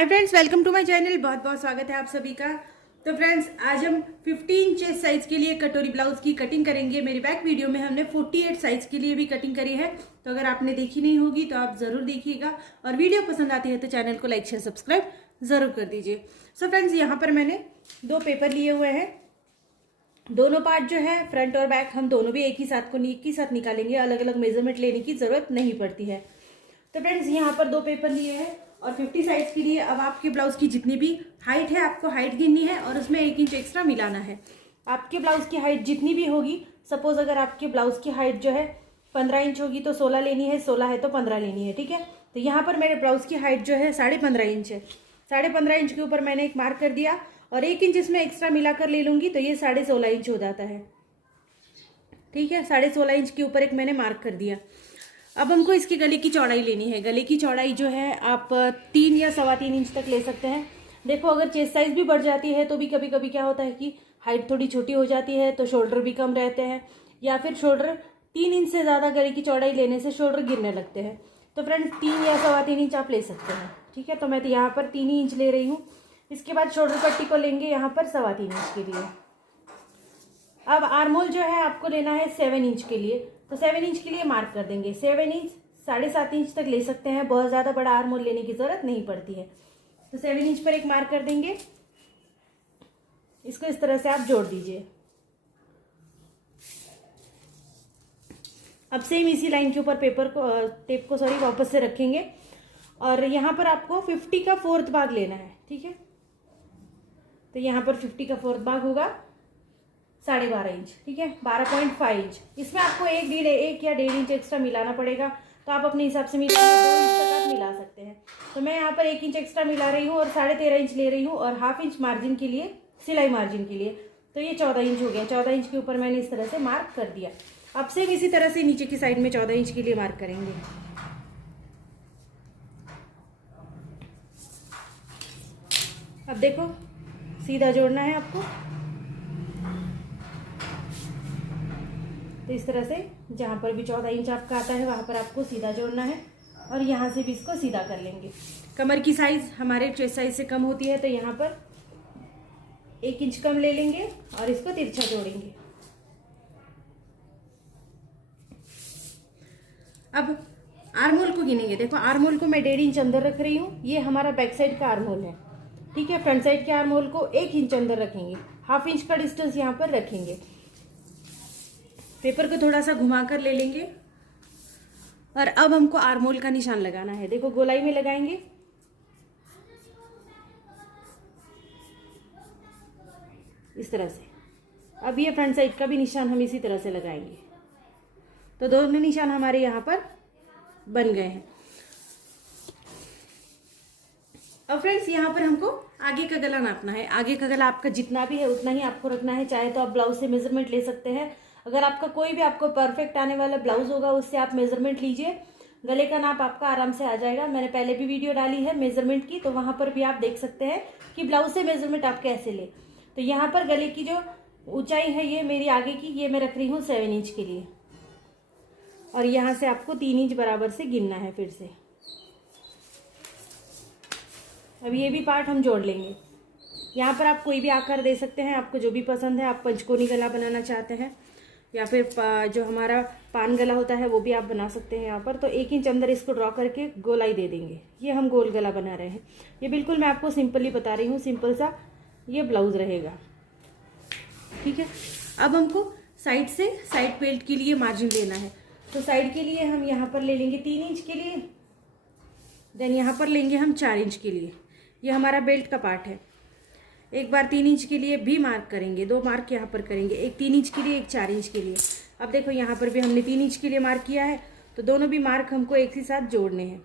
Hi friends, welcome to my channel. बहुत बहुत स्वागत है आप सभी का। तो फ्रेंड्स, आज हम 15 चेस्ट साइज के लिए कटोरी ब्लाउज की कटिंग करेंगे। मेरी बैक वीडियो में हमने 48 साइज के लिए भी कटिंग करी है, तो अगर आपने देखी नहीं होगी तो आप जरूर देखिएगा। और वीडियो पसंद आती है तो चैनल को लाइक शेयर सब्सक्राइब जरूर कर दीजिए। सो फ्रेंड्स, यहाँ पर मैंने 2 पेपर लिए हुए हैं। दोनों पार्ट जो है फ्रंट और बैक हम दोनों भी एक ही साथ निकालेंगे। अलग अलग मेजरमेंट लेने की जरूरत नहीं पड़ती है। तो फ्रेंड्स, यहाँ पर 2 पेपर लिए हैं और 50 साइज के लिए अब आपके ब्लाउज की जितनी भी हाइट है आपको हाइट गिननी है और उसमें 1 इंच एक्स्ट्रा मिलाना है। आपके ब्लाउज की हाइट जितनी भी होगी, सपोज अगर आपके ब्लाउज की हाइट जो है 15 इंच होगी तो 16 लेनी है, 16 है तो 15 लेनी है। ठीक है, तो यहाँ पर मेरे ब्लाउज की हाइट जो है 15.5 इंच है। 15.5 इंच के ऊपर मैंने एक मार्क कर दिया और 1 इंच इसमें एक्स्ट्रा मिलाकर ले लूंगी तो ये 16.5 इंच हो जाता है। ठीक है, 16.5 इंच के ऊपर एक मैंने मार्क कर दिया। अब हमको इसकी गले की चौड़ाई लेनी है। गले की चौड़ाई जो है आप 3 या 3.25 इंच तक ले सकते हैं। देखो, अगर चेस्ट साइज भी बढ़ जाती है तो भी कभी कभी क्या होता है कि हाइट थोड़ी छोटी हो जाती है तो शोल्डर भी कम रहते हैं, या फिर शोल्डर 3 इंच से ज़्यादा गले की चौड़ाई लेने से शोल्डर गिरने लगते हैं। तो फ्रेंड्स, 3 या 3.25 इंच आप ले सकते हैं। ठीक है, तो मैं तो यहाँ पर 3 ही इंच ले रही हूँ। इसके बाद शोल्डर पट्टी को लेंगे यहाँ पर 3.25 इंच के लिए। अब आर्मोल जो है आपको लेना है 7 इंच के लिए, तो 7 इंच के लिए मार्क कर देंगे। 7 इंच 7.5 इंच तक ले सकते हैं, बहुत ज़्यादा बड़ा आर्मोल लेने की ज़रूरत नहीं पड़ती है। तो 7 इंच पर एक मार्क कर देंगे। इसको इस तरह से आप जोड़ दीजिए। अब सेम इसी लाइन के ऊपर टेप को वापस से रखेंगे और यहाँ पर आपको 50 का 4th भाग लेना है। ठीक है, तो यहाँ पर 50 का 4th भाग होगा 12.5 इंच। ठीक है, 12.5 इंच। इसमें आपको 1 या 1.5 इंच एक्स्ट्रा मिलाना पड़ेगा, तो आप अपने हिसाब से मिला 2 इंच तक आप मिला सकते हैं। तो मैं यहाँ पर 1 इंच एक्स्ट्रा मिला रही हूँ और 13.5 इंच ले रही हूँ और 1/2 इंच मार्जिन के लिए, सिलाई मार्जिन के लिए। तो ये 14 इंच हो गया। 14 इंच के ऊपर मैंने इस तरह से मार्क कर दिया। अब सेम इसी तरह से नीचे की साइड में 14 इंच के लिए मार्क करेंगे। अब देखो, सीधा जोड़ना है आपको। तो इस तरह से जहाँ पर भी 14 इंच आपका आता है वहाँ पर आपको सीधा जोड़ना है और यहाँ से भी इसको सीधा कर लेंगे। कमर की साइज हमारे चेस्ट साइज से कम होती है, तो यहाँ पर 1 इंच कम ले लेंगे और इसको तिरछा जोड़ेंगे। अब आर्मोल को गिनेंगे। देखो, आर्मोल को मैं 1.5 इंच अंदर रख रही हूँ। ये हमारा बैक साइड का आर्मोल है। ठीक है, फ्रंट साइड के आर्मोल को 1 इंच अंदर रखेंगे। 1/2 इंच का डिस्टेंस यहाँ पर रखेंगे। पेपर को थोड़ा सा घुमा कर ले लेंगे और अब हमको आर्मोल का निशान लगाना है। देखो, गोलाई में लगाएंगे। इस तरह से। अब ये फ्रंट साइड का भी निशान हम इसी तरह से लगाएंगे। तो दोनों निशान हमारे यहाँ पर बन गए हैं। अब फ्रेंड्स, यहाँ पर हमको आगे का गला नापना है। आगे का गला आपका जितना भी है उतना ही आपको रखना है। चाहे तो आप ब्लाउज से मेजरमेंट ले सकते हैं। अगर आपका कोई भी आपको परफेक्ट आने वाला ब्लाउज होगा उससे आप मेजरमेंट लीजिए, गले का नाप आपका आराम से आ जाएगा। मैंने पहले भी वीडियो डाली है मेजरमेंट की, तो वहां पर भी आप देख सकते हैं कि ब्लाउज से मेजरमेंट आप कैसे ले। तो यहाँ पर गले की जो ऊंचाई है ये मेरी आगे की, ये मैं रख रही हूँ 7 इंच के लिए और यहाँ से आपको 3 इंच बराबर से गिनना है फिर से। अब ये भी पार्ट हम जोड़ लेंगे। यहाँ पर आप कोई भी आकार दे सकते हैं, आपको जो भी पसंद है। आप पंचकोनी गला बनाना चाहते हैं या फिर जो हमारा पान गला होता है वो भी आप बना सकते हैं। यहाँ पर तो 1 इंच अंदर इसको ड्रॉ करके गोलाई दे देंगे। ये हम गोल गला बना रहे हैं। ये बिल्कुल मैं आपको सिंपली बता रही हूँ, सिंपल सा ये ब्लाउज रहेगा। ठीक है, अब हमको साइड से साइड बेल्ट के लिए मार्जिन लेना है। तो साइड के लिए हम यहाँ पर ले लेंगे 3 इंच के लिए, देन यहाँ पर लेंगे हम 4 इंच के लिए। ये हमारा बेल्ट का पार्ट है। एक बार 3 इंच के लिए भी मार्क करेंगे। 2 मार्क यहाँ पर करेंगे, एक 3 इंच के लिए, एक 4 इंच के लिए। अब देखो, यहाँ पर भी हमने 3 इंच के लिए मार्क किया है, तो दोनों भी मार्क हमको एक ही साथ जोड़ने हैं।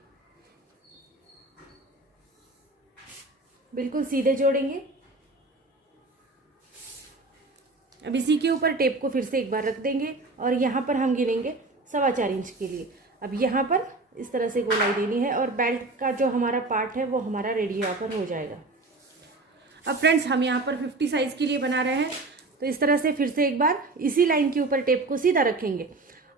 बिल्कुल सीधे जोड़ेंगे। अब इसी के ऊपर टेप को फिर से एक बार रख देंगे और यहाँ पर हम गिनेंगे 4.25 इंच के लिए। अब यहाँ पर इस तरह से गोलाई देनी है और बेल्ट का जो हमारा पार्ट है वो हमारा रेडी यहाँ पर हो जाएगा। अब फ्रेंड्स, हम यहाँ पर 50 साइज के लिए बना रहे हैं, तो इस तरह से फिर से एक बार इसी लाइन के ऊपर टेप को सीधा रखेंगे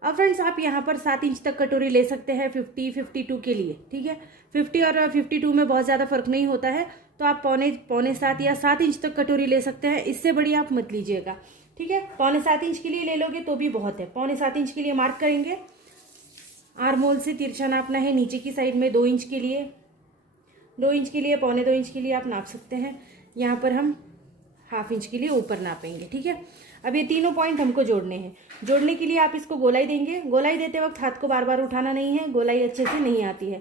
अब फ्रेंड्स आप यहाँ पर 7 इंच तक कटोरी ले सकते हैं 52 के लिए, ठीक है। 50 और 52 में बहुत ज़्यादा फर्क नहीं होता है, तो आप पौने 7 या 7 इंच तक कटोरी ले सकते हैं, इससे बड़ी आप मत लीजिएगा, ठीक है। पौने 7 इंच के लिए ले लोगे तो भी बहुत है। पौने 7 इंच के लिए मार्क करेंगे, आर्म होल से तिरछा नापना है, नीचे की साइड में 2 इंच के लिए, 2 इंच के लिए, पौने 2 इंच के लिए आप नाप सकते हैं। यहाँ पर हम ½ इंच के लिए ऊपर नापेंगे, ठीक है। अब ये तीनों पॉइंट हमको जोड़ने हैं। जोड़ने के लिए आप इसको गोलाई देंगे। गोलाई देते वक्त हाथ को बार बार उठाना नहीं है, गोलाई अच्छे से नहीं आती है।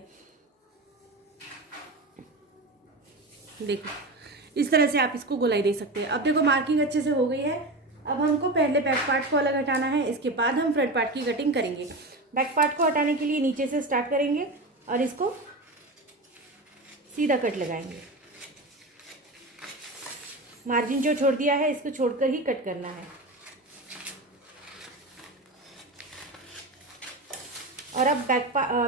देखो इस तरह से आप इसको गोलाई दे सकते हैं। अब देखो मार्किंग अच्छे से हो गई है। अब हमको पहले बैक पार्ट को अलग हटाना है, इसके बाद हम फ्रंट पार्ट की कटिंग करेंगे। बैक पार्ट को हटाने के लिए नीचे से स्टार्ट करेंगे और इसको सीधा कट लगाएंगे। मार्जिन जो छोड़ दिया है इसको छोड़कर ही कट करना है। और अब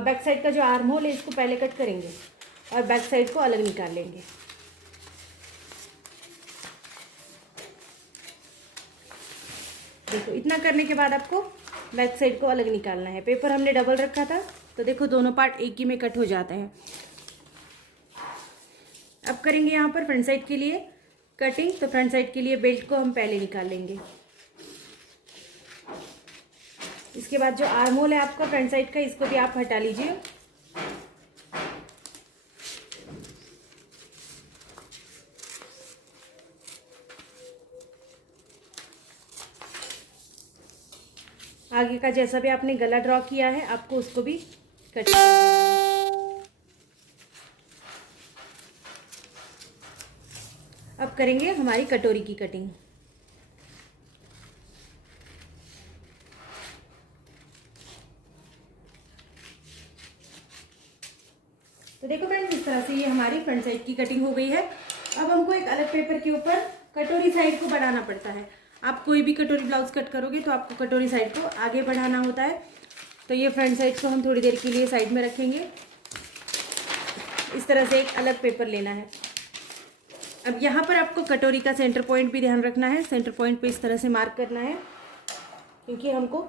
बैक साइड का जो आर्म होल है इसको पहले कट करेंगे और बैक साइड को अलग निकाल लेंगे। देखो इतना करने के बाद आपको बैक साइड को अलग निकालना है। पेपर हमने डबल रखा था तो देखो दोनों पार्ट एक ही में कट हो जाते हैं। अब करेंगे यहाँ पर फ्रंट साइड के लिए कटिंग। तो फ्रंट साइड के लिए बेल्ट को हम पहले निकाल लेंगे। इसके बाद जो आर्म होल है आपका फ्रंट साइड का, इसको भी आप हटा लीजिए। आगे का जैसा भी आपने गला ड्रॉ किया है आपको उसको भी कट कर देना है। अब करेंगे हमारी कटोरी की कटिंग। तो देखो फ्रेंड्स इस तरह से ये हमारी फ्रंट साइड की कटिंग हो गई है। अब हमको एक अलग पेपर के ऊपर कटोरी साइड को बढ़ाना पड़ता है। आप कोई भी कटोरी ब्लाउज कट करोगे तो आपको कटोरी साइड को आगे बढ़ाना होता है। तो ये फ्रंट साइड को हम थोड़ी देर के लिए साइड में रखेंगे। इस तरह से एक अलग पेपर लेना है। अब यहाँ पर आपको कटोरी का सेंटर पॉइंट भी ध्यान रखना है। सेंटर पॉइंट पे इस तरह से मार्क करना है, क्योंकि हमको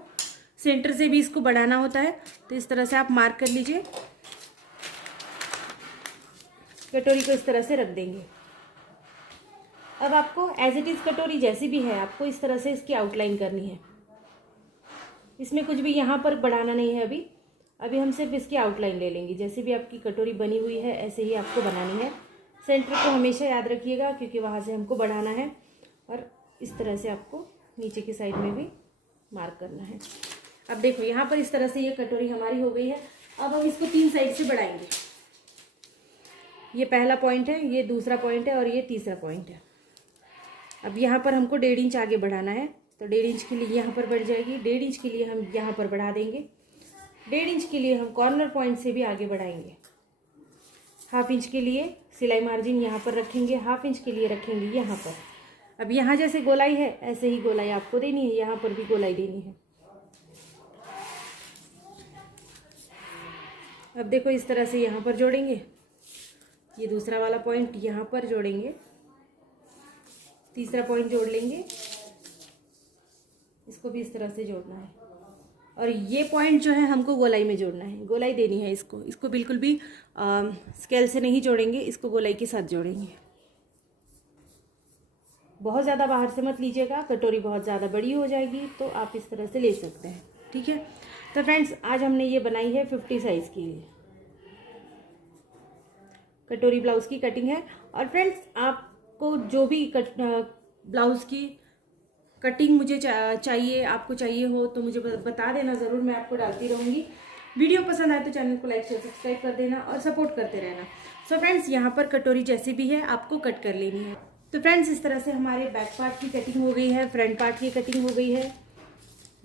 सेंटर से भी इसको बढ़ाना होता है। तो इस तरह से आप मार्क कर लीजिए। कटोरी को इस तरह से रख देंगे। अब आपको एज इट इज़ कटोरी जैसी भी है आपको इस तरह से इसकी आउटलाइन करनी है। इसमें कुछ भी यहाँ पर बढ़ाना नहीं है। अभी हम सिर्फ इसकी आउटलाइन ले लेंगे। जैसे भी आपकी कटोरी बनी हुई है ऐसे ही आपको बनानी है। सेंटर को हमेशा याद रखिएगा, क्योंकि वहाँ से हमको बढ़ाना है। और इस तरह से आपको नीचे की साइड में भी मार्क करना है। अब देखो यहाँ पर इस तरह से ये कटोरी हमारी हो गई है। अब हम इसको 3 साइड से बढ़ाएंगे। ये पहला पॉइंट है, ये दूसरा पॉइंट है और ये तीसरा पॉइंट है। अब यहाँ पर हमको 1.5 इंच आगे बढ़ाना है। तो 1.5 इंच के लिए यहाँ पर बढ़ जाएगी, 1.5 इंच के लिए हम यहाँ पर बढ़ा देंगे, 1.5 इंच के लिए हम कॉर्नर पॉइंट से भी आगे बढ़ाएंगे। ½ इंच के लिए सिलाई मार्जिन यहाँ पर रखेंगे, ½ इंच के लिए रखेंगे यहाँ पर। अब यहाँ जैसे गोलाई है ऐसे ही गोलाई आपको देनी है, यहाँ पर भी गोलाई देनी है। अब देखो इस तरह से यहाँ पर जोड़ेंगे, ये दूसरा वाला पॉइंट यहाँ पर जोड़ेंगे, तीसरा पॉइंट जोड़ लेंगे, इसको भी इस तरह से जोड़ना है। और ये पॉइंट जो है हमको गोलाई में जोड़ना है, गोलाई देनी है इसको बिल्कुल भी स्केल से नहीं जोड़ेंगे, इसको गोलाई के साथ जोड़ेंगे। बहुत ज़्यादा बाहर से मत लीजिएगा, कटोरी बहुत ज़्यादा बड़ी हो जाएगी। तो आप इस तरह से ले सकते हैं, ठीक है। तो फ्रेंड्स आज हमने ये बनाई है 50 साइज़ के लिए कटोरी ब्लाउज़ की कटिंग है। और फ्रेंड्स आपको जो भी ब्लाउज़ की कटिंग मुझे चाहिए, आपको चाहिए हो तो मुझे बता देना ज़रूर, मैं आपको डालती रहूँगी। वीडियो पसंद आए तो चैनल को लाइक शेयर सब्सक्राइब कर देना और सपोर्ट करते रहना। सो फ्रेंड्स यहाँ पर कटोरी जैसी भी है आपको कट कर लेनी है। तो फ्रेंड्स इस तरह से हमारे बैक पार्ट की कटिंग हो गई है, फ्रंट पार्ट की कटिंग हो गई है।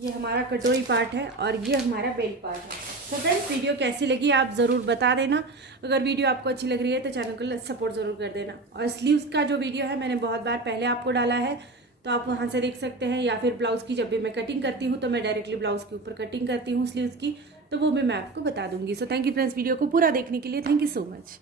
ये हमारा कटोरी पार्ट है और ये हमारा बेल्ट पार्ट है। तो फ्रेंड्स वीडियो कैसी लगी आप ज़रूर बता देना। अगर वीडियो आपको अच्छी लग रही है तो चैनल को सपोर्ट ज़रूर कर देना। और स्लीव्स का जो वीडियो है मैंने बहुत बार पहले आपको डाला है, तो आप वहाँ से देख सकते हैं। या फिर ब्लाउज़ की जब भी मैं कटिंग करती हूँ तो मैं डायरेक्टली ब्लाउज़ के ऊपर कटिंग करती हूँ स्लीव्स की, तो वो भी मैं आपको बता दूंगी। So thank you friends video को पूरा देखने के लिए। Thank you so much.